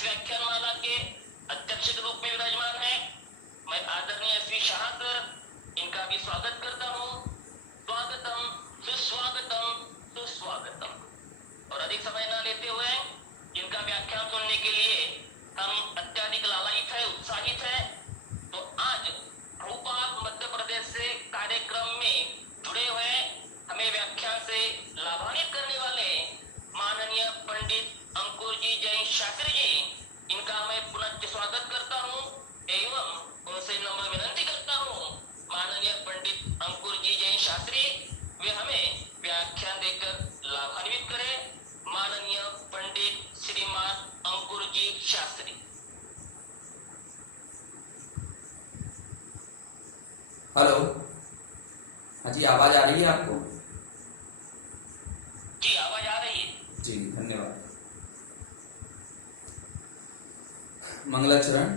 इस व्याख्यानमाला के अध्यक्ष के रूप में विराजमान है। मैं आदरणीय श्री शाह इनका भी स्वागत करता हूँ। स्वागतम सुस्वागतम सुस्वागतम। और अधिक समय न लेते हुए इनका व्याख्यान सुनने के लिए हम अत्यधिक लालायित है, उत्साहित है। तो आज भोपाल मध्य प्रदेश से कार्यक्रम में जुड़े हुए हमें व्याख्यान से लाभान्वित करने वाले माननीय पंडित अंकुर जी जैन शास्त्री जी, इनका मैं पुनः स्वागत करता हूँ एवं उनसे नम्र विनती करता हूँ माननीय पंडित अंकुर जी जैन शास्त्री वे हमें व्याख्यान देकर लाभान्वित करें। माननीय पंडित श्रीमान अंकुर जी शास्त्री। हेलो, हाँ जी, आवाज आ रही है आपको? जी आवाज आ रही है जी, धन्यवाद। मंगलाचरण।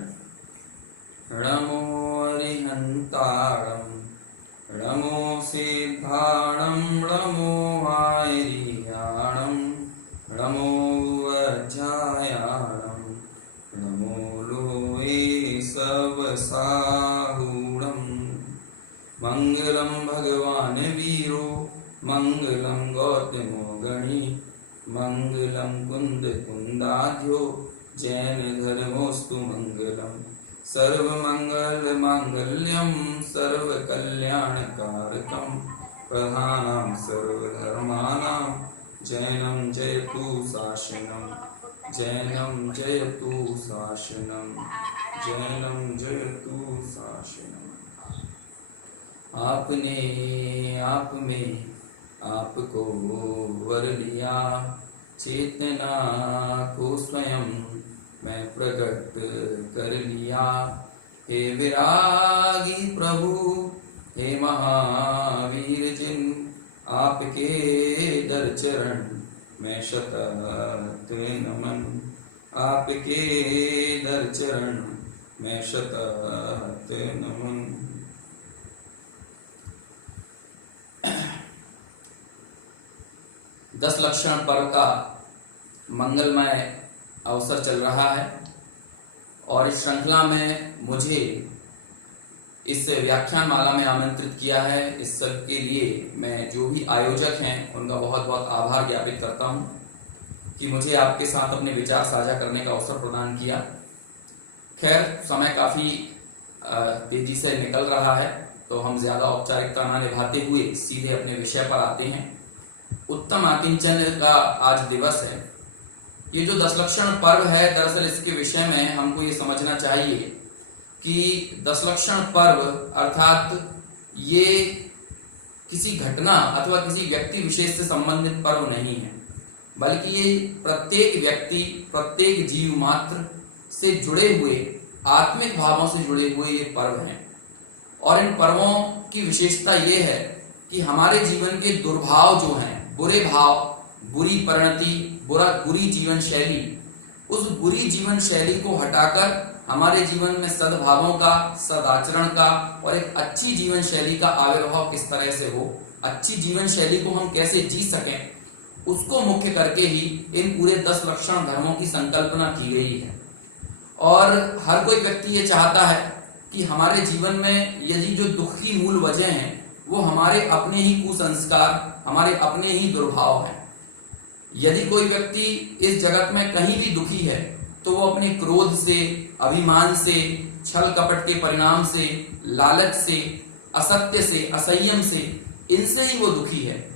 नमो अरिहंताणं नमो सिद्धाणं नमो आयरियाणं नमो अध्यायाणं नमो लोहे सवसाहूणं मंगलम भगवान वीरो मंगलम गौतमो गणी मंगलम कुंद कुंदाध्यो जैन धर्मोस्तु मंगलम सर्वमंगल मांगल्यम सर्वकल्याणकारकम प्रधानं सर्वधर्माणां जैनं जयतु शासनं जैनं जयतु शासनं जैनं जयतु शासनं। आपने आप में आपको वर लिया, चेतना को स्वयं मैं प्रकट कर लिया। हे विरागी प्रभु, हे महावीर जिन, आपके दर चरण मैं शतत नमन। आपके दर चरण मैं शतत नमन। 10 लक्षण पर्व का मंगलमय अवसर चल रहा है और इस श्रृंखला में मुझे इस व्याख्यान माला में आमंत्रित किया है। इस सब के लिए मैं जो भी आयोजक हैं उनका बहुत बहुत आभार ज्ञापित करता हूं कि मुझे आपके साथ अपने विचार साझा करने का अवसर प्रदान किया। खैर, समय काफी तेजी से निकल रहा है तो हम ज्यादा औपचारिकता न निभाते हुए सीधे अपने विषय पर आते हैं। उत्तम आकिंचन का आज दिवस है। ये जो 10 लक्षण पर्व है, दरअसल इसके विषय में हमको ये समझना चाहिए कि 10 लक्षण पर्व अर्थात ये किसी घटना अथवा किसी व्यक्ति विशेष से संबंधित पर्व नहीं है, बल्कि ये प्रत्येक व्यक्ति, प्रत्येक जीव मात्र से जुड़े हुए, आत्मिक भावों से जुड़े हुए ये पर्व हैं। और इन पर्वों की विशेषता ये है कि हमारे जीवन के दुर्भाव जो हैं, बुरे भाव, बुरी परिणति, बुरी जीवन शैली, उस बुरी जीवन शैली को हटाकर हमारे जीवन में सद्भावों का, सदाचरण का और एक अच्छी जीवन शैली का आविर्भाव किस तरह से हो, अच्छी जीवन शैली को हम कैसे जी सकें, उसको मुख्य करके ही इन पूरे 10 लक्षण धर्मों की संकल्पना की गई है। और हर कोई व्यक्ति ये चाहता है कि हमारे जीवन में यदि जो दुख की मूल वजह है वो हमारे अपने ही कुसंस्कार, हमारे अपने ही दुर्भाव हैं। यदि कोई व्यक्ति इस जगत में कहीं भी दुखी है तो वो अपने क्रोध से, अभिमान से, छल कपट के परिणाम से, लालच से, असत्य से, असंयम से, इनसे ही वो दुखी है।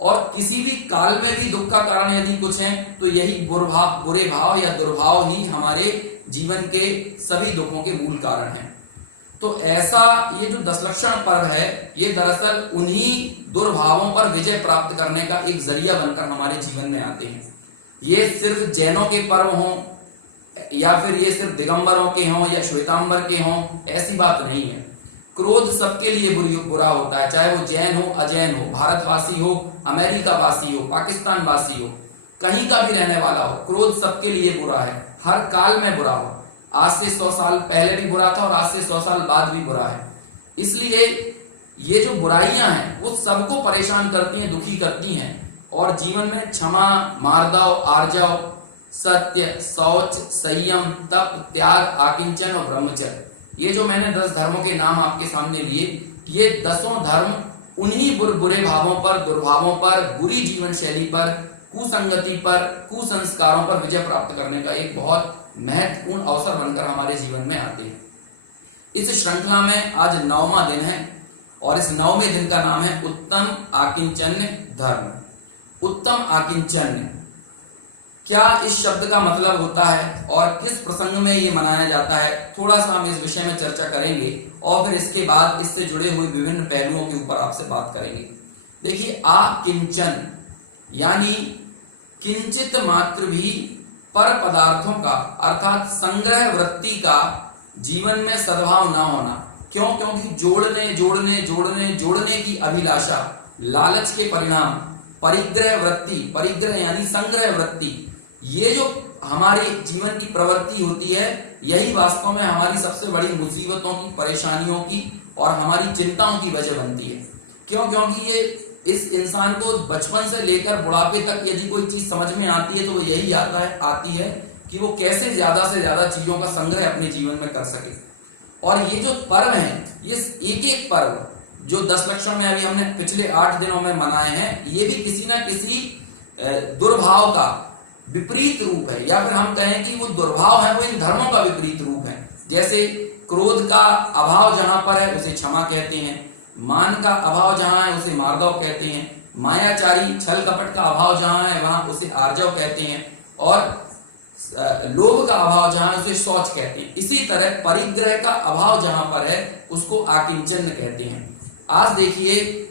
और किसी भी काल में भी दुख का कारण यदि कुछ है तो यही बुरे भाव या दुर्भाव ही हमारे जीवन के सभी दुखों के मूल कारण हैं। तो ऐसा ये जो 10 लक्षण पर्व है, ये दरअसल उन्हीं दुर्भावों पर विजय प्राप्त करने का एक जरिया बनकर हमारे जीवन में आते हैं। ये सिर्फ जैनों के पर्व हों या फिर ये सिर्फ दिगंबरों के हों या श्वेतांबर के हों, ऐसी बात नहीं है। क्रोध सबके लिए बुरा होता है, चाहे वो जैन हो, अजैन हो, भारतवासी हो, अमेरिका वासी हो, पाकिस्तान वासी हो, कहीं का भी रहने वाला हो, क्रोध सबके लिए बुरा है, हर काल में बुरा हो। आज से 100 साल पहले भी बुरा था और आज से 100 साल बाद भी बुरा है। इसलिए ये जो बुराइयां हैं वो सबको परेशान करती हैं, दुखी करती हैं। और जीवन में क्षमा, मार्दव, आर्जव, सत्य, शौच, संयम, तप, त्याग, आकिंचन और ब्रह्मचर्य। ये जो मैंने 10 धर्मों के नाम आपके सामने लिए, ये 10 धर्म उन्हीं बुरे भावों पर, दुर्भावों पर, बुरी जीवन शैली पर, कुसंगति पर, कुसंस्कारों पर विजय प्राप्त करने का एक बहुत महत्वपूर्ण अवसर बनकर हमारे जीवन में आते हैं। इस श्रृंखला में आज 9वां दिन है और इस 9वें दिन का नाम है उत्तम आकिंचन्य धर्म। उत्तम आकिंचन्य, क्या इस शब्द का मतलब होता है और किस प्रसंग में ये मनाया जाता है, थोड़ा सा हम इस विषय में चर्चा करेंगे और फिर इसके बाद इससे जुड़े हुए विभिन्न पहलुओं के ऊपर आपसे बात करेंगे। देखिए, आकिंचन यानी किंचित मात्र भी पर पदार्थों का अर्थात संग्रह वृत्ति का जीवन में सद्भाव न होना। क्यों? क्योंकि जोड़ने की अभिलाषा, लालच के परिणाम, परिग्रह वृत्ति, परिग्रह यानी संग्रह वृत्ति, ये जो हमारे जीवन की प्रवृत्ति होती है, यही वास्तव में हमारी सबसे बड़ी मुसीबतों की, परेशानियों की और हमारी चिंताओं की वजह बनती है। क्यों? क्योंकि ये इस इंसान को बचपन से लेकर बुढ़ापे तक यदि कोई चीज समझ में आती है तो वो यही आती है कि वो कैसे ज्यादा से ज्यादा चीजों का संग्रह अपने जीवन में कर सके। और ये जो पर्व है, ये एक एक पर्व जो 10 लक्षण में अभी हमने पिछले 8 दिनों में मनाए हैं, ये भी किसी ना किसी दुर्भाव का विपरीत रूप है, या फिर हम कहें कि वो दुर्भाव है वो इन धर्मों का विपरीत रूप है। जैसे क्रोध का अभाव जहां पर है उसे क्षमा कहते हैं, मान का अभाव जहां है उसे मार्दव कहते हैं, मायाचारी छल कपट का अभाव जहां है वहां उसे आर्जव कहते हैं, और लोभ का अभाव जहां उसे शौच कहते हैं। इसी तरह परिग्रह का अभाव जहां पर है उसको आकिंचन कहते हैं। आज देखिए,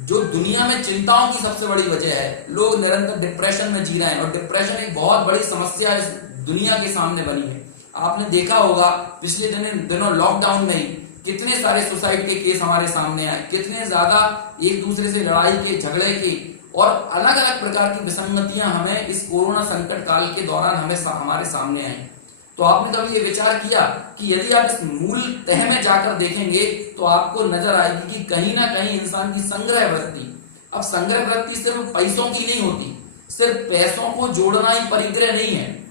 जो दुनिया में चिंताओं की सबसे बड़ी वजह है, लोग निरंतर डिप्रेशन में जी रहे हैं और डिप्रेशन एक बहुत बड़ी समस्या इस दुनिया के सामने बनी है। आपने देखा होगा पिछले दिनों लॉकडाउन में ही कितने सारे सुसाइड के केस हमारे सामने आए, कितने ज्यादा एक दूसरे से लड़ाई के, झगड़े के और अलग अलग प्रकार की विसंगतियां हमें इस कोरोना संकट काल के दौरान हमारे सामने आई। तो आपने कभी ये विचार किया कि यदि आप इस मूल तह में जाकर देखेंगे तो आपको नजर आएगी कि कहीं ना कहीं इंसान की संग्रह वृत्ति, अब संग्रह वृत्ति सिर्फ पैसों की नहीं होती, सिर्फ पैसों को जोड़ना ही परिग्रह नहीं है,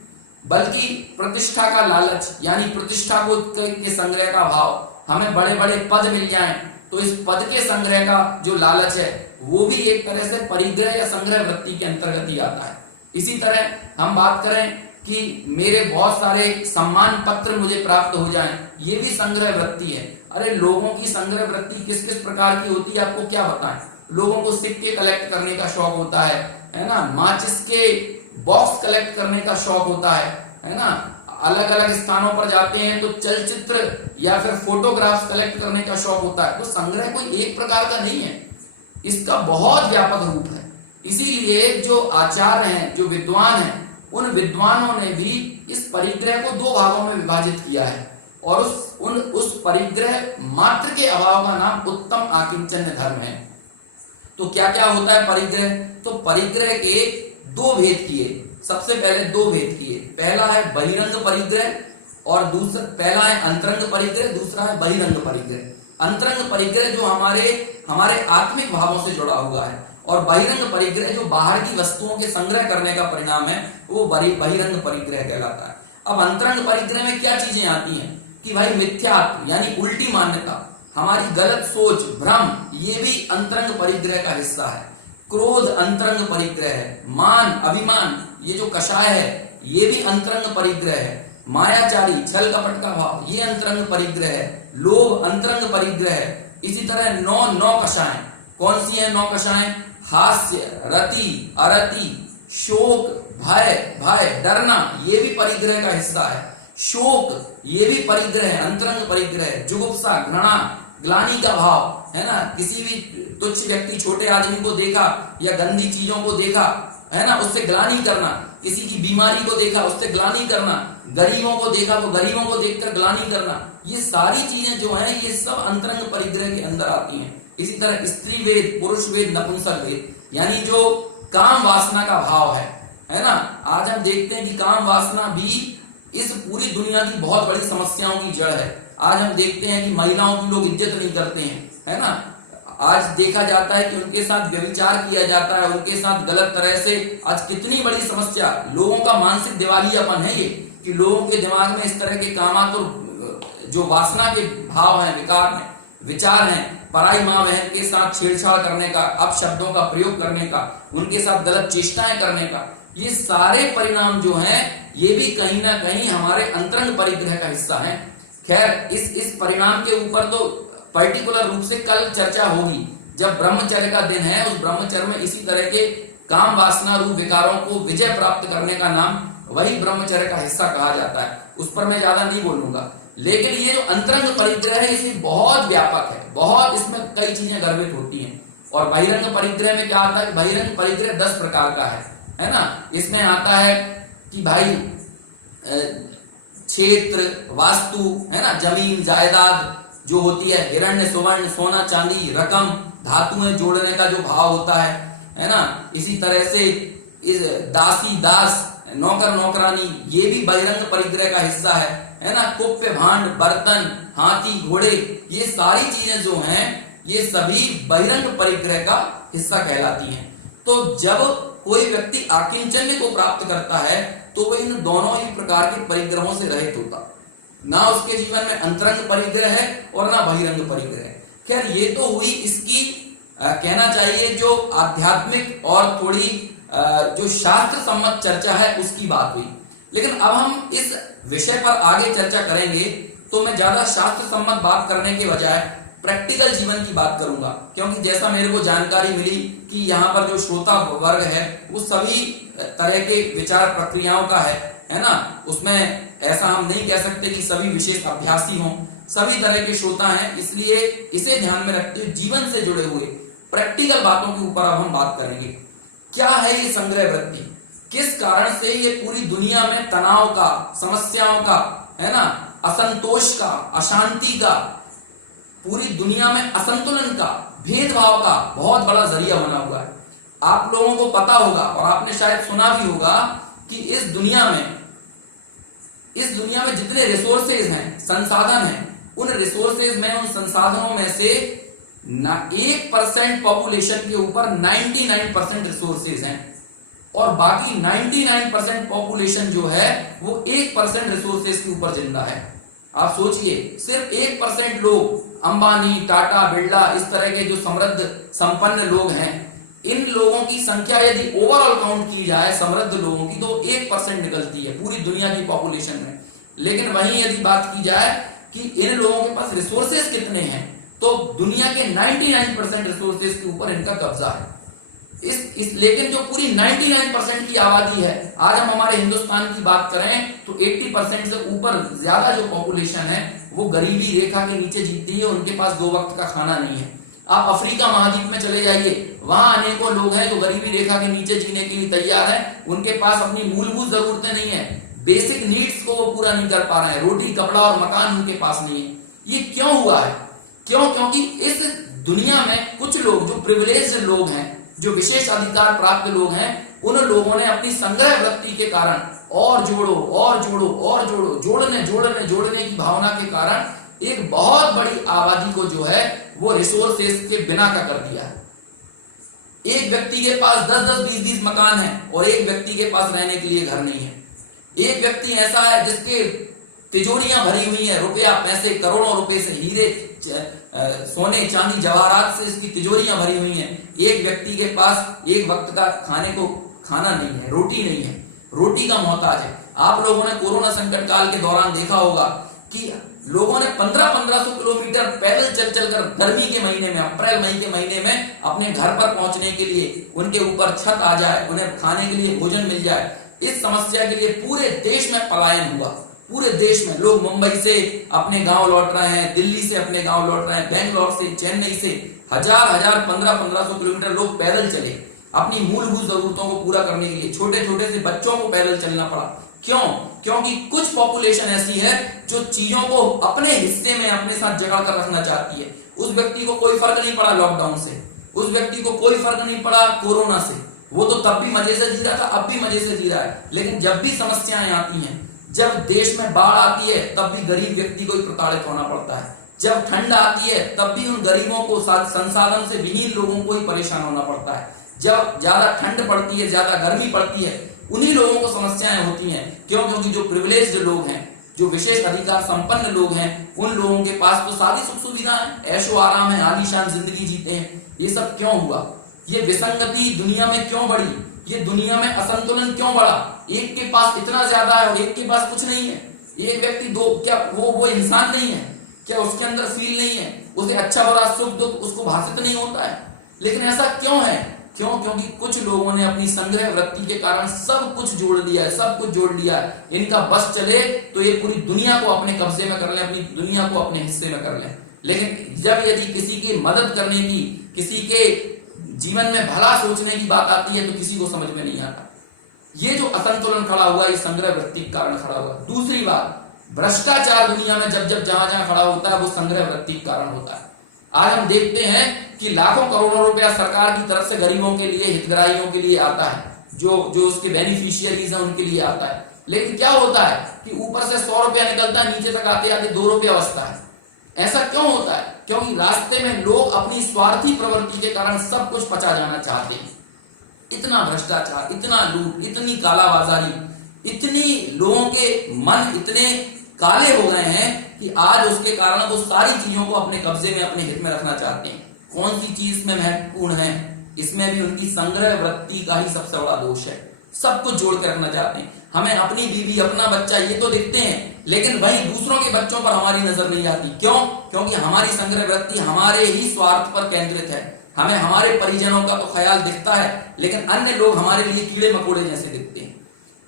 बल्कि प्रतिष्ठा का लालच यानी प्रतिष्ठा को के संग्रह का भाव, हमें बड़े बड़े पद मिल जाएं तो इस पद के संग्रह का जो लालच है वो भी एक तरह से परिग्रह या संग्रह वृत्ति के अंतर्गत ही आता है। इसी तरह हम बात करें कि मेरे बहुत सारे सम्मान पत्र मुझे प्राप्त हो जाएं, ये भी संग्रह वृत्ति है। अरे लोगों की संग्रह वृत्ति किस किस प्रकार की होती है आपको क्या बताएं। लोगों को सिक्के कलेक्ट करने का शौक होता है ना, माचिस के बॉक्स कलेक्ट करने का शौक होता है ना, अलग अलग स्थानों पर जाते हैं तो चलचित्र या फिर फोटोग्राफ्स कलेक्ट करने का शौक होता है। तो संग्रह कोई एक प्रकार का नहीं है, इसका बहुत व्यापक रूप है। इसीलिए जो आचार्य हैं, जो विद्वान हैं, उन विद्वानों ने भी इस परिग्रह को 2 भागों में विभाजित किया है और उस परिग्रह मात्र के अभाव का नाम उत्तम आकिंचन्य धर्म है। तो क्या क्या होता है परिग्रह? तो परिग्रह के 2 भेद किए, सबसे पहले 2 भेद किए। पहला है बहिरंग परिग्रह और पहला है अंतरंग परिग्रह, दूसरा है बहिरंग परिग्रह। अंतरंग परिग्रह जो हमारे आत्मिक भावों से जुड़ा हुआ है और बहिरंग परिग्रह जो बाहर की वस्तुओं के संग्रह करने का परिणाम है वो बहिरंग परिग्रह कहलाता है। अब अंतरंग परिग्रह में क्या चीजें आती हैं कि भाई मिथ्यात्व यानी उल्टी मान्यता, हमारी गलत सोच, भ्रम, ये भी अंतरंग परिग्रह का हिस्सा है। क्रोध अंतरंग परिग्रह है, मान, अभिमान, ये जो कषाय है ये भी अंतरंग परिग्रह है। मायाचारी छल कपट का भाव ये अंतरंग परिग्रह है। लोभ अंतरंग परिग्रह है। इसी तरह 9 कषाएं, कौन सी है 9 कषाएं? हास्य, रति, अरति, शोक, भय, डरना, ये भी परिग्रह का हिस्सा है। शोक ये भी परिग्रह है, अंतरंग परिग्रह है। जुगुप्सा, घृणा, ग्लानि का भाव है ना, किसी भी तुच्छ व्यक्ति, छोटे आदमी को देखा या गंदी चीजों को देखा है ना, उससे ग्लानि करना, किसी की बीमारी को देखा उससे ग्लानि करना, गरीबों को देखा तो गरीबों को देखकर ग्लानि करना, ये सारी चीजें जो हैं ये सब अंतरंग परिग्रह के अंदर आती हैं। इसी तरह स्त्री वेद, पुरुष वेद, नपुंसक वेद, यानी जो काम वासना का भाव है ना। आज हम देखते हैं कि काम वासना भी इस पूरी दुनिया की बहुत बड़ी समस्याओं की जड़ है। आज हम देखते हैं कि महिलाओं की लोग इज्जत नहीं करते हैं, है ना। आज देखा जाता है कि उनके साथ व्यभिचार किया जाता है, उनके साथ गलत तरह से, आज कितनी बड़ी समस्या, लोगों का मानसिक दिवालियापन है ये, कि लोगों के दिमाग में इस तरह के कामातुर जो वासना के भाव हैं, विकार हैं, विचार हैं, पराई माँ बहन के साथ छेड़छाड़ करने का, अपशब्दों का प्रयोग करने का, उनके साथ गलत चेष्टाएं करने का, ये सारे परिणाम जो हैं ये भी कहीं ना कहीं हमारे अंतरंग परिग्रह का हिस्सा है। खैर इस परिणाम के ऊपर तो पर्टिकुलर रूप से कल चर्चा होगी, जब ब्रह्मचर्य का दिन है। उस ब्रह्मचर्य में इसी तरह के काम वासना रूप विकारों को विजय प्राप्त करने का नाम वही ब्रह्मचर्य का हिस्सा कहा जाता है। उस पर मैं ज्यादा नहीं बोलूंगा, लेकिन ये जो अंतरंग परिग्रह है इसमें बहुत व्यापक है, बहुत इसमें कई चीजें गर्भित होती हैं। और बहिरंग परिग्रह में क्या आता है? बहिरंग परिग्रह 10 प्रकार का है ना। इसमें आता है कि भाई क्षेत्र, वास्तु, है ना, जमीन जायदाद जो होती है, हिरण्य सुवर्ण, सोना चांदी, रकम, धातुएं जोड़ने का जो भाव होता है ना। इसी तरह से दासी दास, नौकर नौकरानी, ये भी बहिरंग परिग्रह का हिस्सा है ना। कुप्य भांड, बर्तन, हाथी घोड़े, ये सारी चीजें जो हैं ये सभी बहिरंग परिग्रह का हिस्सा कहलाती हैं। तो जब कोई व्यक्ति आकिंचन्य को प्राप्त करता है तो वह इन दोनों ही प्रकार के परिग्रहों से रहित होता, ना उसके जीवन में अंतरंग परिग्रह है और ना बहिरंग परिग्रह है। खैर ये तो हुई इसकी कहना चाहिए जो आध्यात्मिक और थोड़ी जो शास्त्र सम्मत चर्चा है उसकी बात हुई। लेकिन अब हम इस विषय पर आगे चर्चा करेंगे तो मैं ज्यादा शास्त्र सम्मत बात करने के बजाय प्रैक्टिकल जीवन की बात करूंगा, क्योंकि जैसा मेरे को जानकारी मिली कि यहाँ पर जो श्रोता वर्ग है वो सभी तरह के विचार प्रक्रियाओं का है ना। उसमें ऐसा हम नहीं कह सकते कि सभी विशेष अभ्यासी हों, सभी तरह के श्रोता हैं। इसलिए इसे ध्यान में रखते हुए जीवन से जुड़े हुए प्रैक्टिकल बातों के ऊपर अब हम बात करेंगे। क्या है ये संग्रह वृत्ति, किस कारण से ये पूरी दुनिया में तनाव का, समस्याओं का, है ना, असंतोष का, अशांति का, पूरी दुनिया में असंतुलन का, भेदभाव का बहुत बड़ा जरिया बना हुआ है। आप लोगों को पता होगा और आपने शायद सुना भी होगा कि इस दुनिया में जितने रिसोर्सेज हैं, संसाधन हैं, उन रिसोर्सेज में, उन संसाधनों में से 1% पॉपुलेशन के ऊपर 99% रिसोर्सेज हैं और बाकी 99% पॉपुलेशन जो है वो 1% रिसोर्सेज के ऊपर जिंदा है। आप सोचिए, सिर्फ 1% लोग, अंबानी, टाटा, बिरला, इस तरह के जो समृद्ध संपन्न लोग हैं, इन लोगों की संख्या यदि ओवरऑल काउंट की जाए समृद्ध लोगों की तो 1% निकलती है पूरी दुनिया की पॉपुलेशन में। लेकिन वहीं यदि बात की जाए कि इन लोगों के पास रिसोर्सेज कितने हैं तो दुनिया के 99% रिसोर्सेज के ऊपर इनका कब्जा है। लेकिन जो पूरी 99% की आबादी है, आज हम हमारे हिंदुस्तान की बात करें तो 80% से ऊपर ज्यादा जो पॉपुलेशन है वो गरीबी रेखा के नीचे जीती है, उनके पास 2 वक्त का खाना नहीं है। आप अफ्रीका महाद्वीप में चले जाइए, वहां अनेकों लोग हैं जो गरीबी रेखा के नीचे जीने के लिए तैयार है, उनके पास अपनी मूलभूत जरूरतें नहीं है, बेसिक नीड्स को वो पूरा नहीं कर पा रहे हैं, रोटी कपड़ा और मकान उनके पास नहीं है। ये क्यों हुआ है? क्योंकि इस दुनिया में कुछ लोग जो प्रिविलेज्ड लोग हैं, जो विशेष अधिकार प्राप्त लोग हैं, उन लोगों ने अपनी संग्रह वृत्ति के कारण और जोड़ो और जोड़ो और जोड़ो, जोड़ने की भावना के कारण एक बहुत बड़ी आबादी को जो है वो रिसोर्सेज के बिना का कर दिया है। एक व्यक्ति के पास 10-10, 20-20 मकान है और एक व्यक्ति के पास रहने के लिए घर नहीं है। एक व्यक्ति ऐसा है जिसके तिजोरियां भरी हुई है, रुपया पैसे, करोड़ों रुपए से, हीरे, सोने चांदी जवाहरात से इसकी तिजोरियां भरी हुई हैं। एक व्यक्ति के पास एक वक्त का खाने को खाना नहीं है, रोटी नहीं है, रोटी का मोहताज है। आप लोगों ने कोरोना संकट काल के दौरान देखा होगा कि लोगों ने 1500 किलोमीटर पैदल चल कर गर्मी के महीने में, अप्रैल मई के महीने में अपने घर पर पहुंचने के लिए, उनके ऊपर छत आ जाए, उन्हें खाने के लिए भोजन मिल जाए, इस समस्या के लिए पूरे देश में पलायन हुआ। पूरे देश में लोग मुंबई से अपने गांव लौट रहे हैं, दिल्ली से अपने गांव लौट रहे हैं, बेंगलोर से, चेन्नई से, हजार 1500 किलोमीटर लोग पैदल चले अपनी मूलभूत जरूरतों को पूरा करने के लिए। छोटे छोटे से बच्चों को पैदल चलना पड़ा। क्यों? क्योंकि कुछ पॉपुलेशन ऐसी है जो चीजों को अपने हिस्से में अपने साथ जकड़ कर रखना चाहती है। उस व्यक्ति को कोई फर्क नहीं पड़ा लॉकडाउन से, उस व्यक्ति को कोई फर्क नहीं पड़ा कोरोना से, वो तो तब भी मजे से जी रहा था, अब भी मजे से जी रहा है। लेकिन जब भी समस्याएं आती हैं, जब देश में बाढ़ आती है, तब भी गरीब व्यक्ति को ही प्रताड़ित होना पड़ता है। जब ठंड आती है तब भी उन गरीबों को, संसाधन से विहीन लोगों को ही परेशान होना पड़ता है। जब ज्यादा ठंड पड़ती है, ज्यादा गर्मी पड़ती है, उन्हीं लोगों को समस्याएं होती हैं। क्यों? क्योंकि जो प्रिविलेज्ड लोग हैं, जो विशेष अधिकार संपन्न लोग हैं, उन लोगों के पास तो सारी सुख सुविधा है, ऐशो आराम है, आलीशान जिंदगी जीते हैं। ये सब क्यों हुआ? ये विसंगति दुनिया में क्यों बढ़ी? ये दुनिया में असंतुलन क्यों बढ़ा? एक के पास इतना ज्यादा है और एक के पास कुछ नहीं है। एक व्यक्ति दो, क्या वो इंसान नहीं है? क्या उसके अंदर फील नहीं है? उसे अच्छा बुरा सुख दुख उसको भाषित नहीं होता है? लेकिन ऐसा क्यों है? क्यों? क्योंकि कुछ लोगों ने अपनी संग्रह वृत्ति के कारण सब कुछ जोड़ लिया है, सब कुछ जोड़ लिया है। इनका बस चले तो ये पूरी दुनिया को अपने कब्जे में कर ले, अपनी दुनिया को अपने हिस्से में कर ले। लेकिन जब यदि किसी की मदद करने की, किसी के जीवन में भला सोचने की बात आती है तो किसी को समझ में नहीं आता। ये जो असंतुलन खड़ा हुआ, ये संग्रह वृत्ति के कारण खड़ा हुआ। दूसरी बात, भ्रष्टाचार दुनिया में जब जब जहां जहां खड़ा होता है वो संग्रह वृत्ति के कारण होता है। आज हम देखते हैं कि लाखों करोड़ों रुपया सरकार की तरफ से गरीबों के लिए, हितग्राहियों के लिए आता है, जो उसके बेनिफिशियरीज हैं उनके लिए आता है। लेकिन क्या होता है कि ऊपर से 100 रुपया निकलता है, नीचे तक आते आते 2 रुपया बचता है। ऐसा क्यों होता है? क्योंकि रास्ते में लोग अपनी स्वार्थी प्रवृत्ति के कारण सब कुछ पचा जाना चाहते हैं। इतना भ्रष्टाचार, इतना लूट, इतनी कालाबाजारी, इतनी लोगों के मन इतने काले हो गए हैं कि आज उसके कारण वो सारी चीजों को अपने कब्जे में, अपने हित में रखना चाहते हैं। कौन सी चीज इसमें महत्वपूर्ण है? इसमें भी उनकी संग्रह वृत्ति का ही सबसे बड़ा दोष है। सब कुछ जोड़ कर रखना चाहते हैं। हमें अपनी बीवी, अपना बच्चा ये तो दिखते हैं, लेकिन वहीं दूसरों के बच्चों पर हमारी नजर नहीं आती। क्यों? क्योंकि हमारी संग्रह वृत्ति हमारे ही स्वार्थ पर केंद्रित है। हमें हमारे परिजनों का तो ख्याल दिखता है, लेकिन अन्य लोग हमारे लिए कीड़े मकोड़े जैसे दिखते हैं।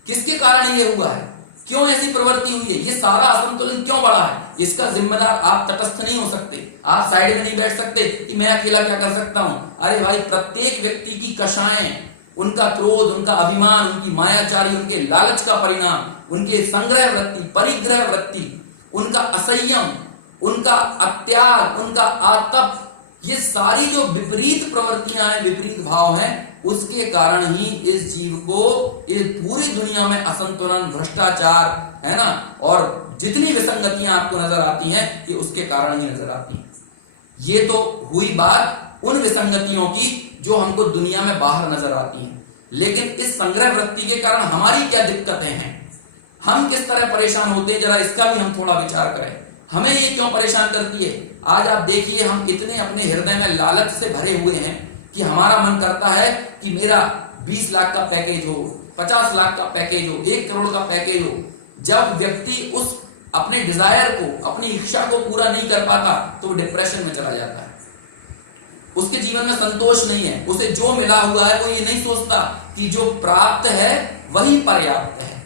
किसके कारण ये हुआ है? क्यों ऐसी प्रवृत्ति हुई है? ये सारा असंतुलन क्यों बढ़ा है? इसका जिम्मेदार आप तटस्थ नहीं हो सकते, आप साइड में नहीं बैठ सकते कि मैं अकेला क्या कर सकता हूं। अरे भाई, प्रत्येक व्यक्ति की कषाएं, उनका क्रोध, उनका अभिमान, उनकी मायाचारी, उनके लालच का परिणाम, उनके संग्रह वृत्ति, परिग्रह वृत्ति, उनका असंयम, उनका अत्याग, उनका आतप, ये सारी जो विपरीत प्रवृत्तियां हैं, विपरीत भाव हैं, उसके कारण ही इस जीव को, इस पूरी दुनिया में असंतुलन, भ्रष्टाचार, है ना, और जितनी विसंगतियां आपको नजर आती हैं, ये उसके कारण ही नजर आती हैं। ये तो हुई बात उन विसंगतियों की जो हमको दुनिया में बाहर नजर आती हैं। लेकिन इस संग्रह वृत्ति के कारण हमारी क्या दिक्कतें हैं? हम किस तरह परेशान होते हैं, जरा इसका भी हम थोड़ा विचार करें। हमें ये क्यों परेशान करती है? आज आप देखिए, हम इतने अपने हृदय में लालच से भरे हुए हैं कि हमारा मन करता है कि मेरा 20 लाख का पैकेज हो, 50 लाख का पैकेज हो, 1 करोड़ का पैकेज हो। जब व्यक्ति उस अपने डिजायर को, अपनी इच्छा को पूरा नहीं कर पाता तो वो डिप्रेशन में चला जाता है। उसके जीवन में संतोष नहीं है। उसे जो मिला हुआ है वो ये नहीं सोचता कि जो प्राप्त है वही पर्याप्त है।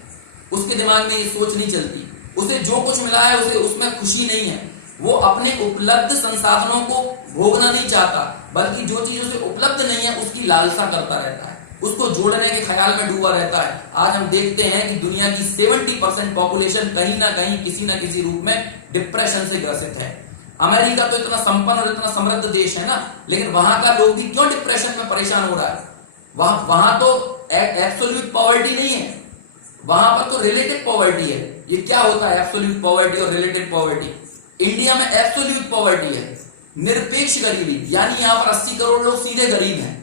उसके दिमाग में ये सोच नहीं चलती। उसे जो कुछ मिला है उसे उसमें खुशी नहीं है। वो अपने उपलब्ध संसाधनों को भोगना नहीं चाहता, बल्कि जो चीज उसे उपलब्ध नहीं है उसकी लालसा करता रहता है, उसको जोड़ने के ख्याल में डूबा रहता है। आज हम देखते हैं कि दुनिया की 70% पॉपुलेशन कहीं ना कहीं, किसी ना किसी रूप में डिप्रेशन से ग्रसित है। अमेरिका तो इतना संपन्न और इतना समृद्ध देश है ना, लेकिन वहां का लोग भी क्यों डिप्रेशन में परेशान हो रहा है? वहां तो एब्सोल्यूट पॉवर्टी नहीं है, वहां पर तो रिलेटिव पॉवर्टी है। ये क्या होता है एब्सोल्यूट पॉवर्टी और रिलेटिव पॉवर्टी? इंडिया में एब्सोल्यूट पॉवर्टी है, निरपेक्ष गरीबी, यानी यहाँ पर 80 करोड़ लोग सीधे गरीब हैं,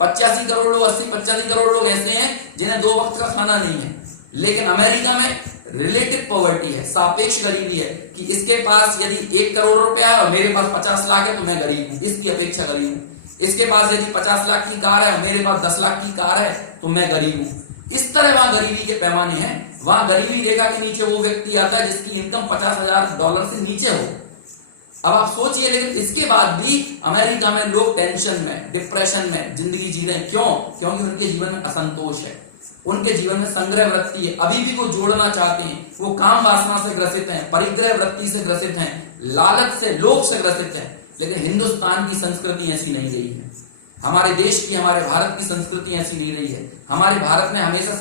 85 करोड़ लोग, 80-85 करोड़ लोग ऐसे हैं जिन्हें 2 वक्त का खाना नहीं है। लेकिन अमेरिका में रिलेटिव पॉवर्टी है, सापेक्ष गरीबी है कि इसके पास यदि 1 करोड़ रुपया है और मेरे पास 50 लाख है तो मैं गरीब हूं, इसकी अपेक्षा गरीब हूं। इसके पास यदि 50 लाख की कार है और मेरे पास 10 लाख की कार है तो मैं गरीब हूं। इस तरह वहां गरीबी के पैमाने हैं। वहां गरीबी रेखा के नीचे वो व्यक्ति आता है जिसकी इनकम $50,000 से नीचे हो। अब आप सोचिए, लेकिन इसके बाद भी अमेरिका में लोग टेंशन में, डिप्रेशन में जिंदगी जी रहे हैं। क्यों? क्योंकि उनके जीवन में असंतोष है, उनके जीवन में संग्रह वृत्ति है, अभी भी वो जोड़ना चाहते हैं। वो काम वासना से ग्रसित हैं, परिग्रह वृत्ति से ग्रसित हैं, लालच से, लोभ से ग्रसित हैं। लेकिन हिंदुस्तान की संस्कृति ऐसी नहीं रही है। हमारे देश की, हमारे भारत की संस्कृति ऐसी नहीं रही है। हमारे भारत में हमेशा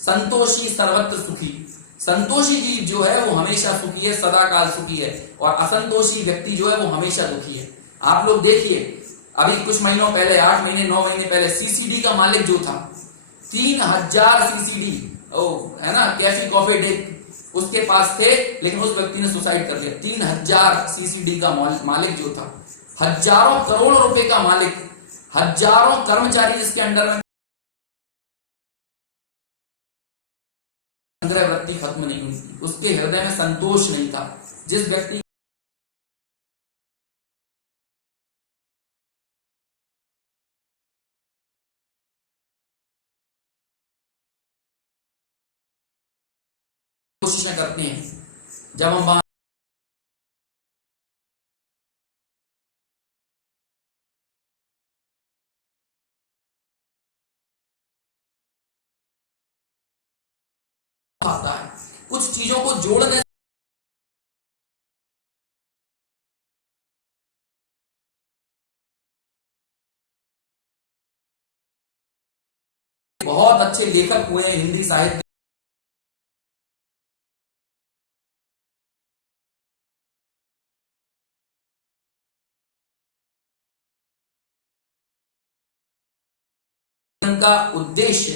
संतोषी सर्वत्र सुखी, संतोषी जीव जो है वो हमेशा सुखी है, सदा काल सुखी है, और असंतोषी व्यक्ति जो है वो हमेशा दुखी है। आप लोग देखिए, अभी कुछ महीनों पहले, 8 महीने 9 महीने पहले, सीसीडी का मालिक जो था, 3000 सीसीडी, है ना, कैफे कॉफी डे, उसके पास थे, लेकिन उस व्यक्ति ने सुसाइड कर लिया। 3000 सीसीडी का मालिक जो था, हजारों करोड़ रुपए का मालिक, हजारों कर्मचारी जिसके अंडर में, संग्रह वृत्ति खत्म नहीं हुई, उसके हृदय में संतोष नहीं था। जिस व्यक्ति कोशिशें करते हैं, जब हम वहां आता है, कुछ चीजों को जोड़ने बहुत अच्छे लेखक हुए हैं हिंदी साहित्य, उनका उद्देश्य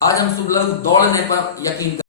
आज हम सब लोग दौड़ने पर यकीन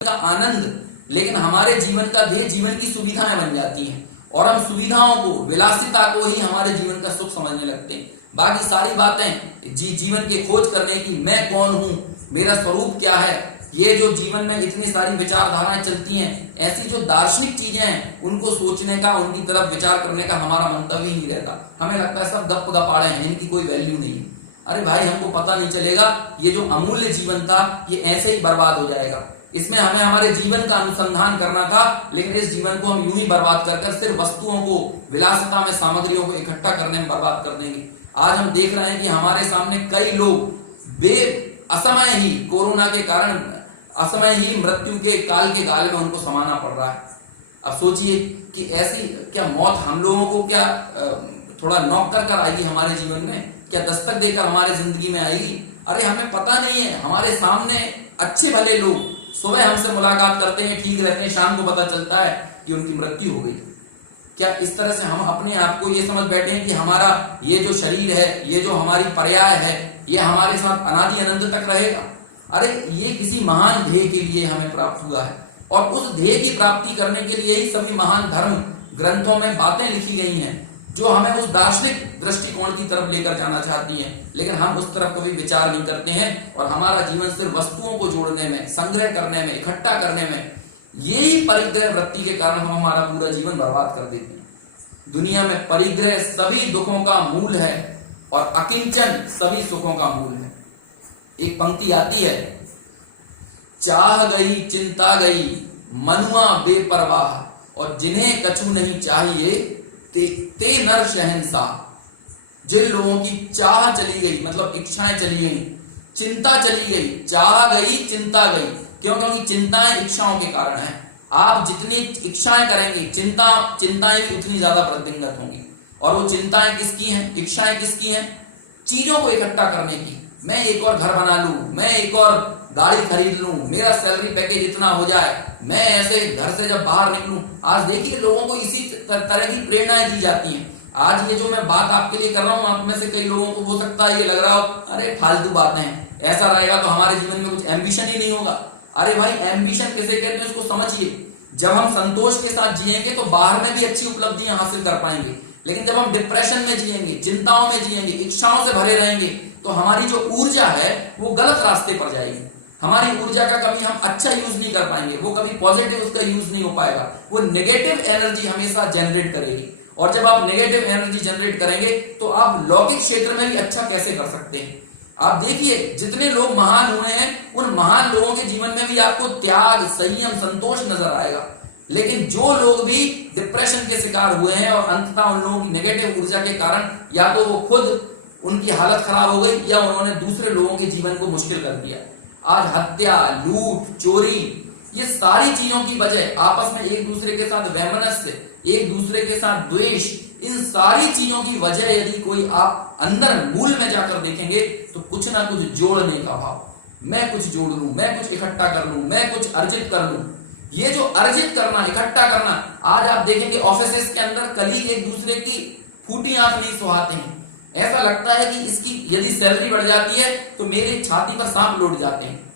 का आनंद, लेकिन हमारे जीवन का ध्येय जीवन की सुविधाएं बन जाती हैं और हम सुविधाओं को, विलासिता को ही हमारे जीवन का सुख समझने लगते हैं। बाकी सारी बातें जीवन की खोज करने की, मैं कौन हूं, मेरा स्वरूप क्या है, ये जो जीवन में इतनी सारी विचारधाराएं चलती हैं, ऐसी जो दार्शनिक चीजें हैं, उनको सोचने का, उनकी तरफ विचार करने का हमारा मंतव्य ही नहीं रहता। हमें लगता है सब गप गपाड़े हैं, इनकी कोई वैल्यू नहीं है। अरे भाई, हमको पता नहीं चलेगा ये जो अमूल्य जीवन था ये ऐसे ही बर्बाद हो जाएगा। इसमें हमें हमारे जीवन का अनुसंधान करना था, लेकिन इस जीवन को हम यूं ही बर्बाद कर सिर्फ वस्तुओं को, विलासिता में सामग्रियों को इकट्ठा करने में बर्बाद कर देंगे। आज हम देख रहे हैं कि हमारे सामने कई लोग असमय ही, कोरोना के कारण असमय ही मृत्यु के काल के गाल में उनको समाना पड़ रहा है। अब सोचिए कि ऐसी क्या मौत हम लोगों को क्या थोड़ा नॉक कर आएगी हमारे जीवन में, क्या दस्तक देकर हमारे जिंदगी में आएगी? अरे हमें पता नहीं है। हमारे सामने अच्छे भले लोग सुबह हमसे मुलाकात करते हैं, ठीक रहते हैं, शाम को पता चलता है कि उनकी मृत्यु हो गई। क्या इस तरह से हम अपने आप को ये समझ बैठे हैं कि हमारा ये जो शरीर है, ये जो हमारी पर्याय है, ये हमारे साथ अनादि अनंत तक रहेगा? अरे ये किसी महान ध्येय के लिए हमें प्राप्त हुआ है और उस ध्येय की प्राप्ति करने के लिए ही सभी महान धर्म ग्रंथों में बातें लिखी गई हैं जो हमें उस दार्शनिक दृष्टिकोण की तरफ लेकर जाना चाहती हैं। लेकिन हम उस तरफ कभी विचार नहीं करते हैं और हमारा जीवन सिर्फ वस्तुओं को जोड़ने में, संग्रह करने में, इकट्ठा करने में, यही परिग्रह वृत्ति के कारण हम हमारा पूरा जीवन बर्बाद कर देते हैं। दुनिया में परिग्रह सभी दुखों का मूल है और अकिंचन सभी सुखों का मूल है। एक पंक्ति आती है, चाह गई चिंता गई मनुआ बेपरवाह, और जिन्हें कछु नहीं चाहिए ते नर शहंशाह। जिन लोगों की चाह चली गई, मतलब इच्छाएं चली गई, चिंता चली गई, चाह गई चिंता गई। क्यों? क्योंकि चिंताएं इच्छाओं के कारण है। आप जितनी इच्छाएं करेंगे, चिंताएं भी उतनी ज्यादा वृद्धिंगत होंगी। और वो चिंताएं किसकी हैं, इच्छाएं किसकी हैं? चीजों को इकट्ठा करने की। मैं एक और घर बना लूं, मैं एक और गाड़ी खरीद लूं, मेरा सैलरी पैकेज इतना हो जाए, मैं ऐसे घर से जब बाहर निकलूं, आज देखिए लोगों को इसी तरह की प्रेरणाएं दी जाती हैं। आज ये जो मैं बात आपके लिए कर रहा हूं, आप में से कई लोगों को हो सकता है ये लग रहा हो अरे फालतू बातें हैं, ऐसा रहेगा तो हमारे जीवन में कुछ एम्बिशन ही नहीं होगा। अरे भाई एम्बिशन किसे कहते हैं उसको समझिए। जब हम संतोष के साथ जिएंगे तो बाहर में भी अच्छी उपलब्धियां हासिल कर पाएंगे, लेकिन जब हम डिप्रेशन में जिएंगे, चिंताओं में जिएंगे, इच्छाओं से भरे रहेंगे तो हमारी जो ऊर्जा है वो गलत रास्ते पर जाएगी। हमारी ऊर्जा का कभी हम अच्छा यूज नहीं कर पाएंगे, वो कभी पॉजिटिव उसका यूज नहीं हो पाएगा, वो नेगेटिव एनर्जी हमेशा जनरेट करेगी। और जब आप नेगेटिव एनर्जी जनरेट करेंगे तो आप लौकिक क्षेत्र में भी अच्छा कैसे कर सकते हैं। आप देखिए जितने लोग महान हुए हैं उन महान लोगों के जीवन में भी आपको त्याग, संयम, संतोष नजर आएगा। लेकिन जो लोग भी डिप्रेशन के शिकार हुए हैं और अंततः उन लोगों की नेगेटिव ऊर्जा के कारण या तो वो खुद उनकी हालत खराब हो गई या उन्होंने दूसरे लोगों के जीवन को मुश्किल कर दिया। आज हत्या, लूट, चोरी, ये सारी चीजों की वजह आपस में एक दूसरे के साथ वैमनस्य, एक दूसरे के साथ द्वेष, इन सारी चीजों की वजह यदि कोई आप अंदर मूल में जाकर देखेंगे तो कुछ ना कुछ जोड़ने का भाव, मैं कुछ जोड़ लूं, मैं कुछ इकट्ठा कर लूं, मैं कुछ अर्जित कर लूं। ये जो अर्जित करना, इकट्ठा करना, आज आप देखेंगे ऑफिसेस के अंदर कलीग एक दूसरे की फूटी आंख नहीं सुहाते हैं। ऐसा लगता है कि इसकी यदि सैलरी बढ़ जाती है तो मेरी छाती पर सांप लौट जाते हैं।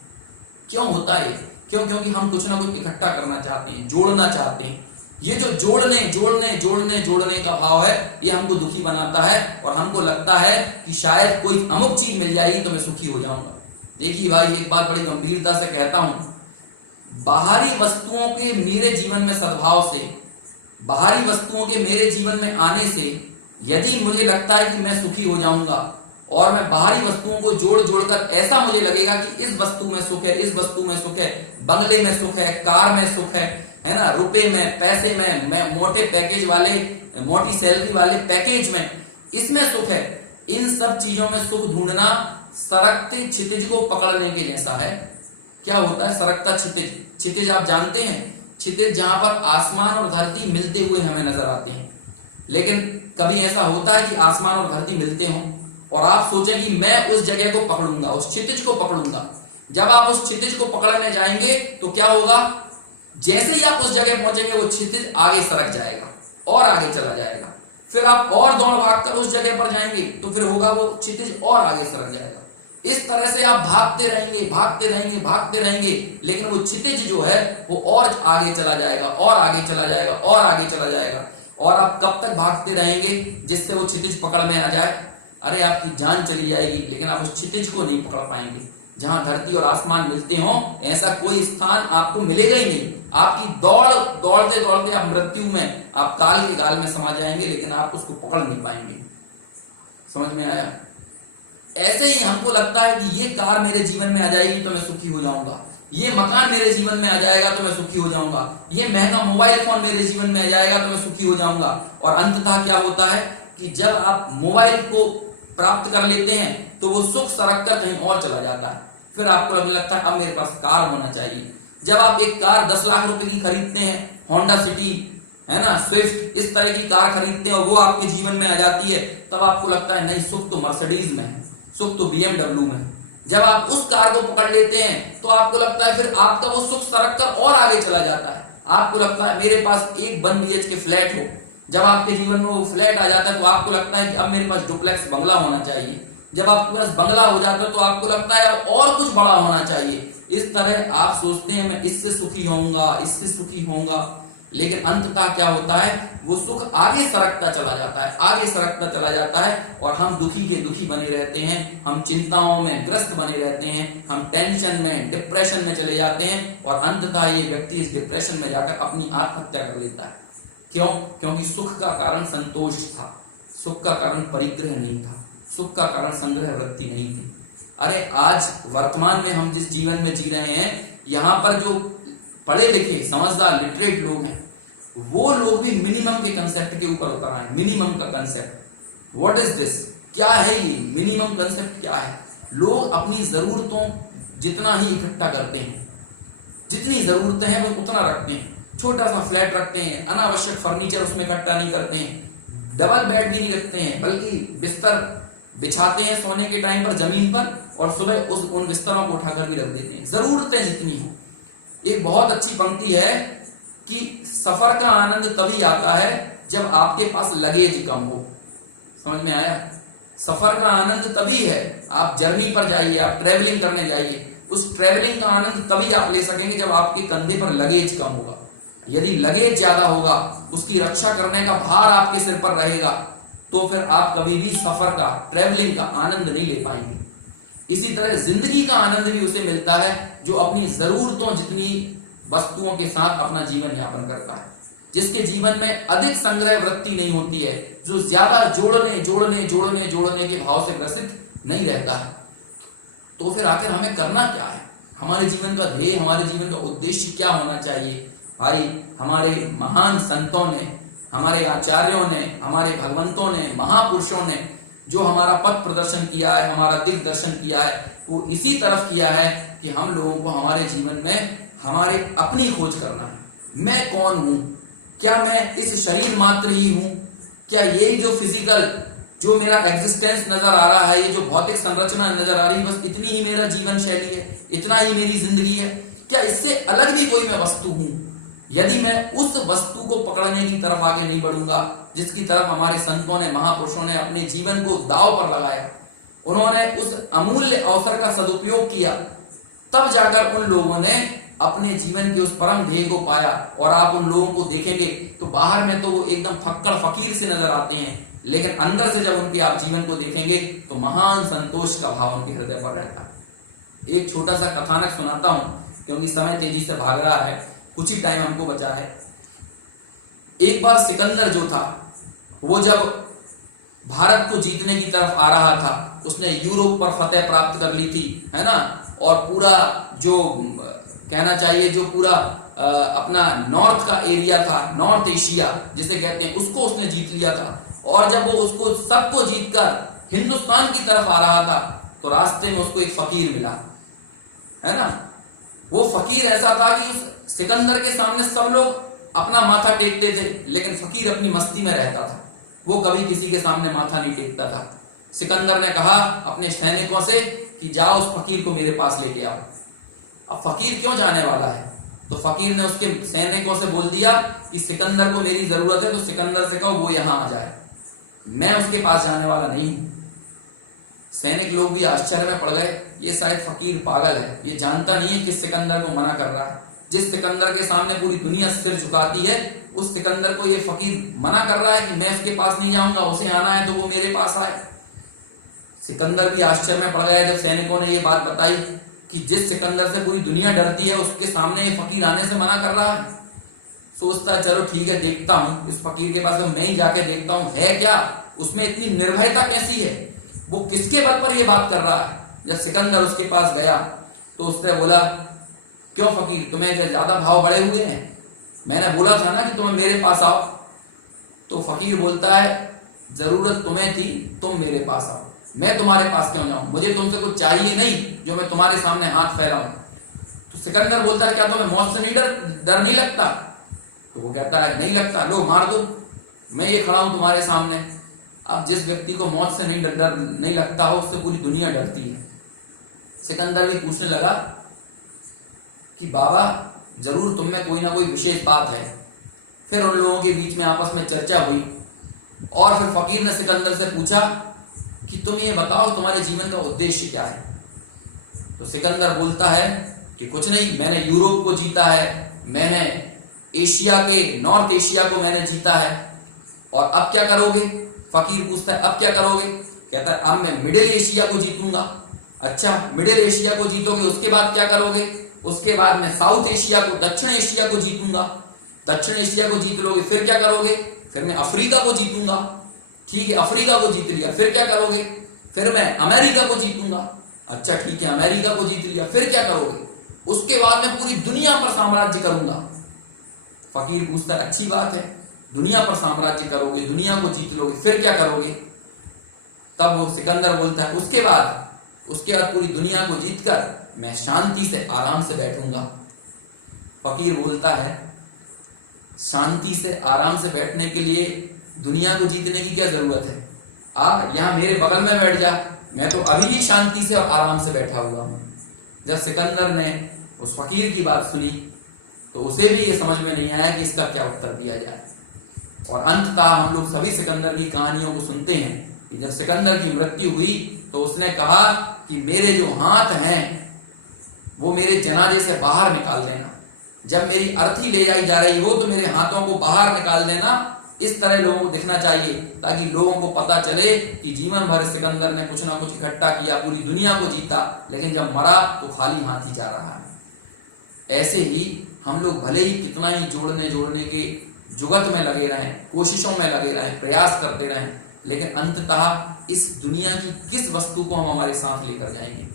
क्यों होता है? क्यों? क्योंकि हम कुछ ना कुछ इकट्ठा करना चाहते हैं, जोड़ना चाहते हैं। ये जो जोड़ने का भाव है ये हमको दुखी बनाता है और हमको लगता है कि शायद कोई अमुक चीज मिल जाएगी तो मैं सुखी हो जाऊंगा। देखिए भाई एक बात बड़ी गंभीरता से कहता हूं, बाहरी वस्तुओं के मेरे जीवन में सद्भाव से, बाहरी वस्तुओं के मेरे जीवन में आने से यदि मुझे लगता है कि मैं सुखी हो जाऊंगा और मैं बाहरी वस्तुओं को जोड़कर ऐसा मुझे लगेगा कि इस वस्तु में सुख है, इस वस्तु में सुख है, बंगले में सुख है, कार में सुख है ना, रुपए में, पैसे में, मैं मोटे पैकेज वाले, मोटी सैलरी वाले पैकेज में, इसमें सुख है। इन सब चीजों में सुख ढूंढना सरकते क्षितिज को पकड़ने के जैसा है। क्या होता है सरकता क्षितिज? क्षितिज आप जानते हैं, क्षितिज जहां पर आसमान और धरती मिलते हुए हमें नजर आते हैं। लेकिन कभी ऐसा होता है कि आसमान और धरती मिलते हों और आप सोचें कि मैं उस जगह को पकड़ूंगा, उस क्षितिज को पकड़ूंगा। जब आप उस क्षितिज को पकड़ने जाएंगे तो क्या होगा? जैसे ही आप उस जगह पहुंचेंगे वो क्षितिज आगे सरक जाएगा और आगे चला जाएगा। फिर आप और दौड़ भागकर उस जगह पर जाएंगे तो फिर होगा वो क्षितिज और आगे सरक जाएगा। इस तरह से आप भागते रहेंगे, लेकिन वो क्षितिज जो है वो और आगे चला जाएगा और आगे चला जाएगा और आगे चला जाएगा। और आप कब तक भागते रहेंगे जिससे वो क्षितिज पकड़ में आ जाए? अरे आपकी जान चली जाएगी, लेकिन आप उस क्षितिज को नहीं पकड़ पाएंगे। जहां धरती और आसमान मिलते हो ऐसा कोई स्थान आपको मिलेगा ही नहीं। आपकी दौड़ते आप मृत्यु में, आप काल के गाल में समा जाएंगे, लेकिन आप उसको पकड़ नहीं पाएंगे। समझ में आया? ऐसे ही हमको लगता है कि ये कार मेरे जीवन में आ जाएगी तो मैं सुखी हो जाऊंगा, ये मकान मेरे जीवन में आ जाएगा तो मैं सुखी हो जाऊंगा, ये महंगा मोबाइल फोन मेरे जीवन में आ जाएगा तो मैं सुखी हो जाऊंगा। और अंततः क्या होता है कि जब आप मोबाइल को प्राप्त कर लेते हैं तो वो सुख सरक कर कहीं और चला जाता है। फिर आपको लगने लगता है अब मेरे पास कार होना चाहिए। जब आप एक कार 10 लाख रुपए की खरीदते हैं, होंडा सिटी है ना, स्विफ्ट, इस तरह की कार खरीदते हैं और वो आपके जीवन में आ जाती है, तब आपको लगता है नहीं, सुख तो मर्सिडीज में है, सुख तो BMW में है। जब आप उस कार को पकड़ लेते हैं तो आपको लगता है फिर आपका वो सुख सरक कर और आगे चला जाता है। आपको लगता है मेरे पास एक 1 BHK फ्लैट हो। जब आपके जीवन में वो फ्लैट आ जाता है तो आपको लगता है कि अब मेरे पास डुप्लेक्स बंगला होना चाहिए। जब आपके पास बंगला हो जाता है तो आपको लगता है अब और कुछ बड़ा होना चाहिए। इस तरह आप सोचते हैं मैं इससे सुखी होऊंगा, इससे सुखी होऊंगा, लेकिन अंततः क्या होता है वो सुख आगे सरकता चला जाता है, आगे सरकता चला जाता है और हम दुखी के दुखी बने रहते हैं, हम चिंताओं में ग्रस्त बने रहते हैं, हम टेंशन में, डिप्रेशन में चले जाते हैं और अंततः ये व्यक्ति इस डिप्रेशन में जाकर अपनी आत्महत्या कर लेता है। क्यों? क्योंकि सुख का कारण संतोष था, सुख का कारण परिग्रह नहीं था, सुख का कारण संग्रह वृत्ति नहीं थी। अरे आज वर्तमान में हम जिस जीवन में जी रहे हैं, यहाँ पर जो पढ़े लिखे समझदार लिटरेट लोग हैं वो लोग भी मिनिमम के कंसेप्ट के ऊपर उतर आए। मिनिमम का कंसेप्ट, व्हाट इज दिस? क्या है ये मिनिमम कंसेप्ट? क्या है? लोग अपनी जरूरतों जितना ही इकट्ठा करते हैं, जितनी जरूरतें हैं वो उतना रखते हैं। छोटा सा फ्लैट रखते हैं, अनावश्यक फर्नीचर उसमें इकट्ठा नहीं करते हैं, डबल बेड भी नहीं रखते हैं, बल्कि बिस्तर बिछाते हैं सोने के टाइम पर जमीन पर और सुबह उन बिस्तरों को उठाकर भी रख देते हैं। जरूरतें जितनी हो एक बहुत अच्छी पंक्ति है कि सफर का आनंद तभी आता है जब आपके पास लगेज कम हो। समझ में आया? सफर का आनंद तभी है, आप जर्नी पर जाइए, आप ट्रेवलिंग करने जाइए, उस ट्रेवलिंग का आनंद तभी आप ले सकेंगे जब आपके कंधे पर लगेज कम होगा। यदि लगेज ज्यादा होगा, उसकी रक्षा करने का भार आपके सिर पर रहेगा, तो फिर आप कभी भी सफर का, ट्रेवलिंग का आनंद नहीं ले पाएंगे। इसी तरह जिंदगी का आनंद भी उसे मिलता है जो अपनी जरूरतों जितनी वस्तुओं के साथ अपना जीवन यापन करता है, जिसके जीवन में अधिक संग्रह वृत्ति नहीं होती है, जो ज्यादा जोड़ने के भाव से ग्रसित नहीं रहता है। तो फिर आखिर हमें करना क्या है? हमारे जीवन का ध्येय, हमारे जीवन का उद्देश्य क्या होना चाहिए? भाई, हमारे महान संतों ने, हमारे आचार्यों ने, हमारे भगवंतों ने, महापुरुषों ने जो हमारा पथ प्रदर्शन किया है, हमारा दिग्दर्शन किया है, वो इसी तरफ किया है कि हम लोगों को हमारे जीवन में हमारे अपनी खोज करना है। मैं कौन हूं? क्या मैं इस शरीर मात्र ही हूं? क्या ये जो फिजिकल, जो मेरा एग्जिस्टेंस नजर आ रहा है, ये जो भौतिक संरचना नजर आ रही है, बस इतनी ही मेरा जीवन शैली है, इतना ही मेरी जिंदगी है? क्या इससे अलग भी कोई मैं वस्तु हूं? यदि मैं उस वस्तु को पकड़ने की तरफ आगे नहीं बढ़ूंगा, जिसकी तरफ हमारे संतों ने, महापुरुषों ने अपने जीवन को दांव पर लगाया, उन्होंने उस अमूल्य अवसर का सदुपयोग किया, तब जाकर उन लोगों ने अपने जीवन के उस परम ध्येय को पाया। और आप उन लोगों को देखेंगे तो बाहर में तो वो एकदम फक्कड़ फकीर से नजर आते हैं, लेकिन अंदर से जब उनके आप जीवन को देखेंगे तो महान संतोष का भाव उनके हृदय पर रहता है। एक छोटा सा कथानक सुनाता हूं, क्योंकि समय तेजी से भाग रहा है, कुछ ही टाइम हमको बचा है। एक बार सिकंदर जो था, वो जब भारत को जीतने की तरफ आ रहा था, उसने यूरोप पर फतेह प्राप्त कर ली थी, है ना, और पूरा जो कहना चाहिए, जो पूरा अपना नॉर्थ का एरिया था, नॉर्थ एशिया जिसे कहते हैं, उसको उसने जीत लिया था। और जब वो उसको सबको जीतकर हिंदुस्तान की तरफ आ रहा था, तो रास्ते में उसको एक फकीर मिला, है ना। वो फकीर ऐसा था कि सिकंदर के सामने सब लोग अपना माथा टेकते थे, लेकिन फकीर अपनी मस्ती में रहता था, वो कभी किसी के सामने माथा नहीं टेकता था। सिकंदर ने कहा अपने सैनिकों से कि जाओ उस फकीर को मेरे पास लेके आओ। अब फकीर क्यों जाने वाला है? तो फकीर ने उसके सैनिकों से बोल दिया कि सिकंदर को मेरी जरूरत है, तो सिकंदर से कहो वो यहां आ जाए, मैं उसके पास जाने वाला नहीं हूं। सैनिक लोग भी आश्चर्य में पड़ गए, ये शायद फकीर पागल है, ये जानता नहीं है कि सिकंदर को मना कर रहा है। जिस सिकंदर के सामने पूरी दुनिया सिर झुकाती है, उस सिकंदर को ये फकीर मना कर रहा है कि मैं उसके पास नहीं जाऊंगा, उसे आना है तो वो मेरे पास आए। सिकंदर भी आश्चर्य में पड़ गया जब सैनिकों ने ये बात बताई कि जिस सिकंदर से पूरी दुनिया डरती है, उसके सामने ये फकीर आने से मना कर रहा है। सोचता है चलो ठीक है, देखता हूं इस फकीर के पास, मैं ही जाके देखता हूं है क्या, उसमें इतनी निर्भयता कैसी है, वो किसके बल पर ये बात कर रहा है। जब सिकंदर उसके पास गया तो उसने बोला, क्यों फकीर, तुम्हें ज्यादा भाव बढ़े हुए हैं? मैंने बोला था ना कि तुम्हें मेरे पास आओ। तो फकीर बोलता है, जरूरत तुम्हें थी, तुम मेरे पास आओ, मैं तुम्हारे पास क्यों जाऊं, मुझे तुमसे कुछ चाहिए नहीं जो मैं तुम्हारे सामने हाथ फैलाऊं। तो सिकंदर बोलता है, क्या तुम्हें मौत से नहीं डर नहीं लगता? तो वो कहता है नहीं लगता, लो मार दो, मैं ये खड़ा हूं तुम्हारे सामने। अब जिस व्यक्ति को मौत से डर नहीं लगता हो, उससे पूरी दुनिया डरती है। सिकंदर भी पूछने लगा कि बाबा जरूर तुम में कोई ना कोई विशेष बात है। फिर उन लोगों के बीच में आपस में चर्चा हुई और फिर फकीर ने सिकंदर से पूछा कि तुम ये बताओ तुम्हारे जीवन का उद्देश्य क्या है। तो सिकंदर बोलता है कि कुछ नहीं, मैंने यूरोप को जीता है, मैंने एशिया के, नॉर्थ एशिया को मैंने जीता है, और अब क्या करोगे? फकीर पूछता है अब क्या करोगे? कहता है अब मैं मिडिल एशिया को जीतूंगा। अच्छा, मिडिल एशिया को जीतोगे, उसके बाद क्या करोगे? उसके बाद मैं साउथ एशिया को, दक्षिण एशिया को जीतूंगा। दक्षिण एशिया को जीत लोगे, फिर क्या करोगे? फिर मैं अफ्रीका को जीतूंगा। ठीक है, अफ्रीका को जीत लिया, फिर क्या करोगे? फिर मैं अमेरिका को जीतूंगा। अच्छा ठीक है, अमेरिका को जीत लिया, फिर क्या करोगे? उसके बाद मैं पूरी दुनिया पर साम्राज्य करूंगा। फकीर पूछता है अच्छी बात है, दुनिया पर साम्राज्य करोगे, दुनिया को जीत लोगे, फिर क्या करोगे? तब वो सिकंदर बोलता है उसके बाद पूरी दुनिया को जीतकर मैं शांति से आराम से बैठूंगा। फकीर बोलता है शांति से आराम से बैठने के लिए दुनिया को जीतने की क्या जरूरत है? यहाँ मेरे बगल में बैठ जा, मैं तो अभी ही शांति से और आराम से बैठा हुआ हूं। जब सिकंदर ने उस फकीर की बात सुनी तो उसे भी ये समझ में नहीं आया कि इसका क्या उत्तर दिया जाए। और अंततः हम लोग सभी सिकंदर की कहानियों को सुनते हैं कि जब सिकंदर की मृत्यु हुई तो उसने कहा कि मेरे जो हाथ हैं वो मेरे जनाजे से बाहर निकाल देना, जब मेरी अर्थी ले जाई जा रही हो तो मेरे हाथों को बाहर निकाल देना। इस तरह लोगों को दिखना चाहिए ताकि लोगों को पता चले कि जीवन भर सिकंदर ने कुछ ना कुछ इकट्ठा किया, पूरी दुनिया को जीता, लेकिन जब मरा तो खाली हाथ ही जा रहा है। ऐसे ही हम लोग भले ही कितना ही जोड़ने के जुगत में लगे रहें, कोशिशों में लगे रहें, प्रयास करते रहें, लेकिन अंततः इस दुनिया की किस वस्तु को हम हमारे साथ लेकर जाएंगे?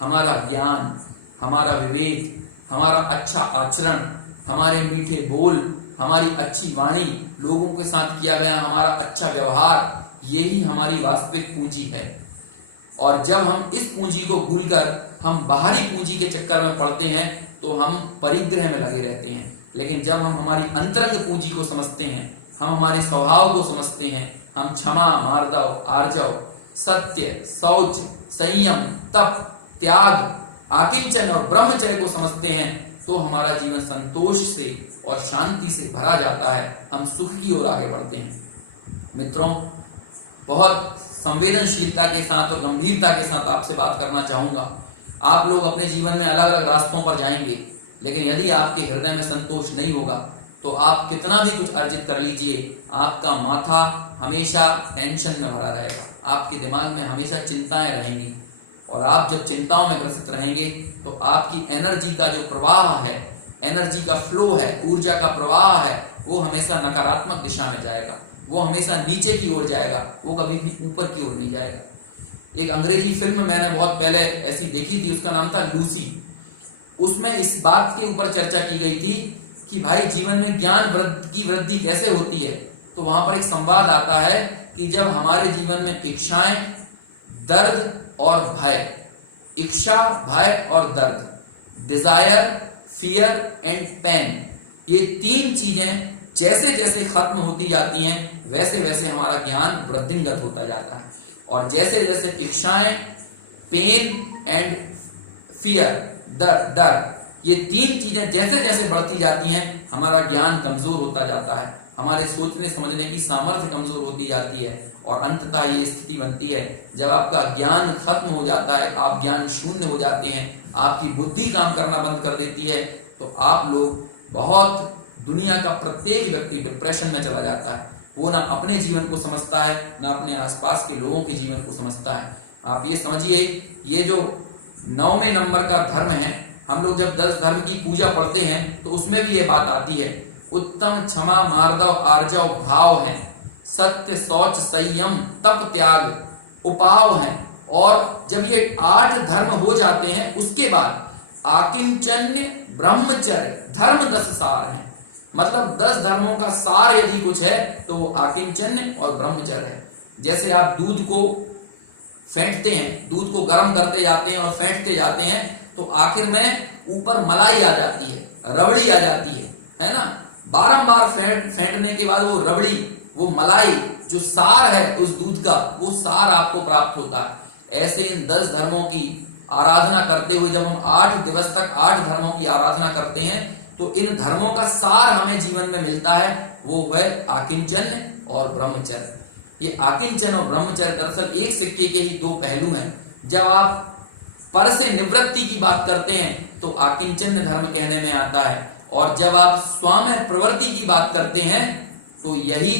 हमारा ज्ञान, हमारा विवेक, हमारा अच्छा आचरण, हमारे मीठे बोल, हमारी अच्छी वाणी, लोगों के साथ किया गया हमारा अच्छा व्यवहार, यही हमारी वास्तविक पूंजी है। और जब हम इस पूंजी को भूलकर हम बाहरी पूंजी के चक्कर में पड़ते हैं तो हम परिग्रह में लगे रहते हैं। लेकिन जब हम हमारी अंतरंग पूंजी को समझते हैं, हम हमारे स्वभाव को समझते हैं, हम क्षमा, मार्दव, आर्जव, सत्य, शौच, संयम, तप, त्याग, आकिंचन और ब्रह्मचर्य को समझते हैं तो हमारा जीवन संतोष से और शांति से भरा जाता है, हम सुख की ओर आगे बढ़ते हैं। मित्रों, बहुत संवेदनशीलता के साथ और गंभीरता के साथ आपसे बात करना चाहूंगा। आप लोग अपने जीवन में अलग अलग रास्तों पर जाएंगे, लेकिन यदि आपके हृदय में संतोष नहीं होगा तो आप कितना भी कुछ अर्जित कर लीजिए, आपका माथा हमेशा टेंशन में भरा रहेगा, आपके दिमाग में हमेशा चिंताएं रहेंगी। और आप जब चिंताओं में ग्रसित रहेंगे तो आपकी एनर्जी का जो प्रवाह है, एनर्जी का फ्लो है, ऊर्जा का प्रवाह है, वो हमेशा नकारात्मक दिशा में जाएगा, वो हमेशा नीचे की ओर जाएगा, वो कभी भी ऊपर की ओर नहीं जाएगा। एक अंग्रेजी फिल्म मैंने बहुत पहले ऐसी देखी थी, उसका नाम था लूसी। उसमें इस बात के ऊपर चर्चा की गई थी कि भाई जीवन में ज्ञान की वृद्धि कैसे होती है। तो वहां पर एक संवाद आता है कि जब हमारे जीवन में इच्छाएं, दर्द और भय, इच्छा, भय और दर्द, डिजायर, फियर एंड पेन, ये तीन चीजें जैसे जैसे खत्म होती जाती हैं वैसे वैसे हमारा ज्ञान वृद्धिंगत होता जाता है। और जैसे जैसे इच्छाएं, पेन एंड फियर, डर, ये तीन चीजें जैसे जैसे बढ़ती जाती हैं हमारा ज्ञान कमजोर होता जाता है, हमारे सोचने समझने की सामर्थ्य कमजोर होती जाती है। और अंततः ये स्थिति बनती है जब आपका ज्ञान खत्म हो जाता है, आप ज्ञान शून्य हो जाते हैं, आपकी बुद्धि काम करना बंद कर देती है, तो आप लोग बहुत, दुनिया का प्रत्येक व्यक्ति डिप्रेशन में चला जाता है। वो ना अपने जीवन को समझता है, ना अपने आसपास के लोगों के जीवन को समझता है। आप ये समझिए, ये जो 9वें नंबर का धर्म है, हम लोग जब 10 धर्म की पूजा पढ़ते हैं तो उसमें भी ये बात आती है, उत्तम, क्षमा, मार्दव, आर्जव भाव है, सत्य, शौच, संयम, तप, त्याग उपाव है। और जब ये 8 धर्म हो जाते हैं उसके बाद आकिंचन्य, ब्रह्मचर्य, धर्म 10 सार है। मतलब 10 धर्मों का सार यदि कुछ है तो वो आकिंचन्य और ब्रह्मचर्य है। जैसे आप दूध को फेंटते हैं, दूध को गर्म करते जाते हैं और फेंटते जाते हैं तो आखिर में ऊपर मलाई आ जाती है, रबड़ी आ जाती है ना। बारंबार फेंटने के बाद वो रबड़ी, वो मलाई, जो सार है उस दूध का, वो सार आपको प्राप्त होता है। ऐसे इन 10 धर्मों की आराधना करते हुए जब हम 8 दिवस तक 8 धर्मों की आराधना करते हैं तो इन धर्मों का सार हमें जीवन में मिलता है, वो है आकिंचन और ब्रह्मचर्य। ये आकिंचन और ब्रह्मचर्य दरअसल एक सिक्के के ही 2 पहलू हैं। जब आप पर से निवृत्ति की बात करते हैं तो आकिंचन धर्म कहने में आता है, और जब आप स्वाम प्रवृत्ति की बात करते हैं तो यही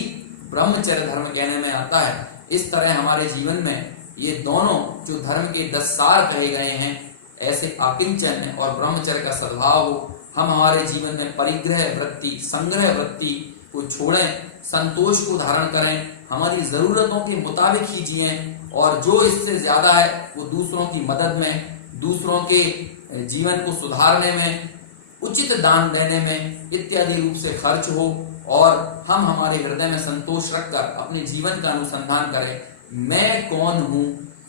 ब्रह्मचर्य धर्म कहने में आता है। इस तरह हमारे जीवन में ये दोनों जो धर्म के 10 सार कहे गए हैं, ऐसे आकिंचन और ब्रह्मचर्य का सद्भाव हो, हम हमारे जीवन में परिग्रह वृत्ति, संग्रह वृत्ति को छोड़ें, संतोष को धारण करें, हमारी जरूरतों के मुताबिक ही जिएं, और जो इससे ज्यादा है वो दूसरों की मदद में, दूसरों के जीवन को सुधारने में, उचित दान देने में इत्यादि रूप से खर्च हो, और हम हमारे हृदय में संतोष रखकर अपने जीवन का अनुसंधान करें। मैं कौन हूं,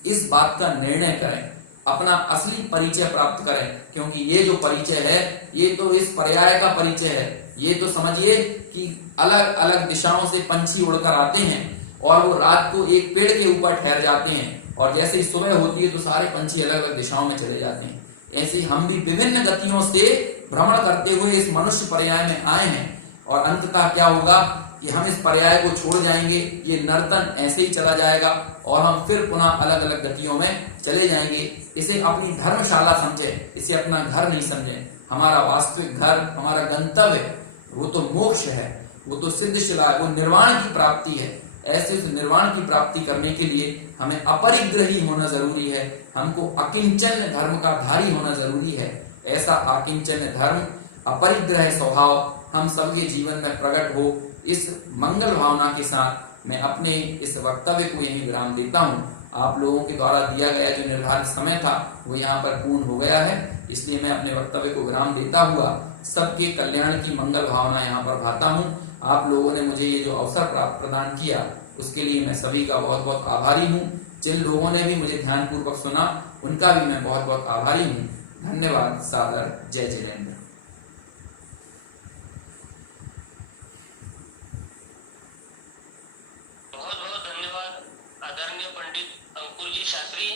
इस बात का निर्णय करें, अपना असली परिचय प्राप्त करें। क्योंकि ये जो परिचय है ये तो इस पर्याय का परिचय है। ये तो समझिए कि अलग अलग दिशाओं से पंछी उड़कर आते हैं और वो रात को एक पेड़ के ऊपर ठहर जाते हैं, और जैसे ही सुबह होती है तो सारे पंछी अलग अलग दिशाओं में चले जाते हैं। ऐसे हम भी विभिन्न गतियों से भ्रमण करते हुए इस मनुष्य पर्याय में आए हैं और अंततः क्या होगा कि हम इस पर्याय को छोड़ जाएंगे, ये नर्तन ऐसे ही चला जाएगा और हम फिर पुनः अलग अलग गतियों में चले जाएंगे। इसे अपनी धर्मशाला समझे, इसे अपना घर नहीं समझे। हमारा वास्तविक घर, हमारा गंतव्य वो तो मोक्ष है, वो तो सिद्धशिला है, वो निर्वाण की प्राप्ति है। ऐसे उस निर्वाण की प्राप्ति करने के लिए हमें अपरिग्रही होना जरूरी है, हमको अकिंचन धर्म का धारी होना जरूरी है। ऐसा अकिंचन धर्म, अपरिग्रह स्वभाव हम सबके जीवन में प्रकट हो, इस मंगल भावना के साथ मैं अपने इस वक्तव्य को यहीं विराम देता हूँ। आप लोगों के द्वारा दिया गया जो निर्धारित समय था वो यहाँ पर पूर्ण हो गया है, इसलिए मैं अपने वक्तव्य को विराम देता हुआ सबके कल्याण की मंगल भावना यहाँ पर भाता हूँ। आप लोगों ने मुझे ये जो अवसर प्रदान किया उसके लिए मैं सभी का बहुत बहुत आभारी हूँ। जिन लोगों ने भी मुझे ध्यानपूर्वक सुना उनका भी मैं बहुत बहुत आभारी हूँ। धन्यवाद। सादर जय जिनेन्द्र। बहुत बहुत धन्यवाद आदरणीय पंडित अंकुर जी शास्त्री।